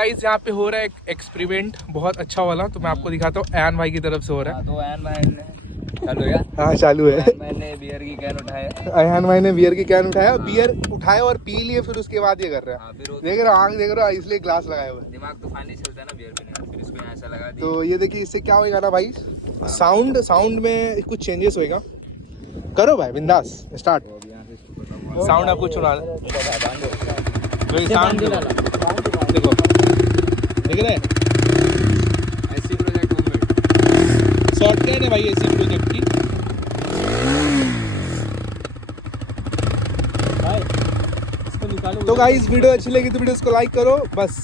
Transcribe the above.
Guys यहाँ पे हो रहा है एक एक्सपेरिमेंट बहुत अच्छा वाला, तो मैं आपको दिखाता हूँ। ऐन भाई की तरफ से हो रहा है। तो ऐन भाई ने चालू है। हाँ चालू है। मैंने बियर की कैन उठाया। ऐन भाई ने बियर की कैन उठाया, बियर उठाया और पी लिए, फिर उसके बाद ये कर रहा है। देख रहे हो आँख देख रहे हो, इसलिए ग्लास लगाया हुआ है। दिमाग तो खाली चलता है ना बियर पीने का, फिर इसको यहाँ ऐसा लगा दिया। तो ये देखिए इससे क्या होएगा ना भाई, साउंड में कुछ चेंजेस होएगा। करो भाई बिंदास स्टार्ट। साउंड आपको चुना साउंड देखो, देख रहे हैं ऐसी प्रोजेक्ट होममेड शॉर्टकट है भाई ऐसी प्रोजेक्ट की। तो गाइस वीडियो अच्छी लगी तो वीडियो को लाइक करो बस।